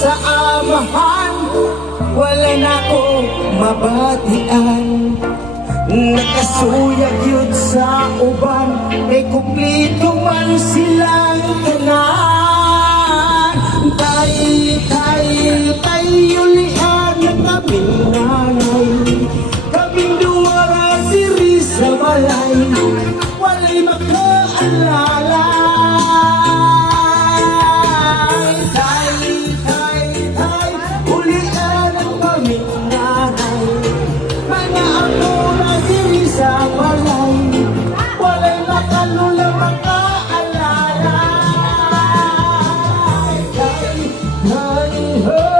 sa amahan, wala na ko mabatian. Nakasuyag yun sa uban, may kumplito man silang tanan. Tay, ulian na kaming nanay, kaming duwara diri sa balay, walay makaalala. Ulian ang kaming nanay, mga ako na diri sa balay, walay makalula makaalala. Hey,